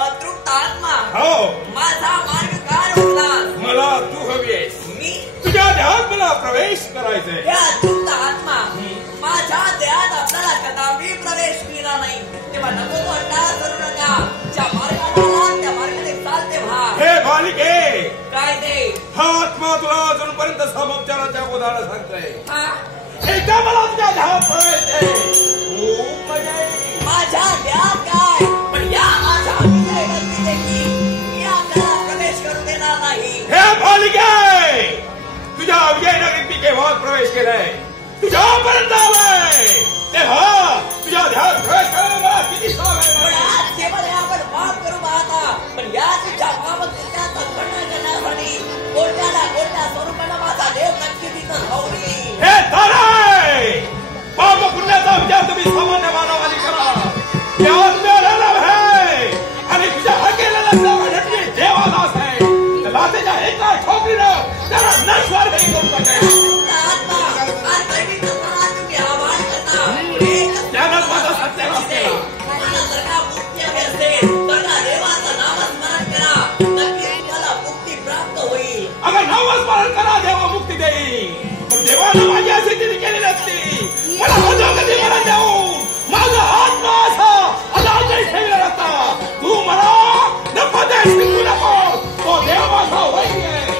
अतृप्त आत्मा हो माझा मार्ग काय होता मला तू हवीस मी तुझ्या देहात मला प्रवेश करायचंय त्या अतृप्त आत्मा माझ्या देहात आपल्याला कदापि प्रवेश केला नाही तेव्हा नको वाटा करू नका ज्या मार्गाला त्या मार्गाने चालते व्हा हे बालिके काय ते हा आत्मा तुला अजूनपर्यंत समोपचाराच्या बोधाला सांगतोय हा एकदा मला तुझ्या देहात प्रवेश आहे खूप मजा येईल माझ्या देहात काय पण या माझ्या विजय गती देखील मी आपल्याला प्रवेश करू देणार नाही हे बालिके तुझ्या विजयनगरीत मी केव्हा प्रवेश केलाय तुझ्यापर्यंत आलाय तेव्हा तुझ्या देहात प्रवेश करायला किती पण आज केवळ आपण माफ करू पाहता पण या तुझ्या पावतीच्या खंडन करण्यासाठी कोणत्या ना कोणत्या स्वरूपाला माझा देव नक्की तिथं धावली हे ताराय पाप पुण्याचा विचार तुम्ही सामान्य मानवाने करा त्यावर मिळालेला आहे आणि तुझ्या हा केलेला देवादास आहे त्या लातेच्या एका ठोकरीनं त्याला नश्वर करून टाकेल त्यानंच माझा सत्यानाश केला अगर नामस्मरण करा देवा मुक्ती देईल पण देवानं माझी अशी किती केली नसती मला कधी मरण देऊन माझा आत्मा असा अदालताही ठेवला नसता तू मला नको देश टिकू नको तो देव माझा वैरी आहे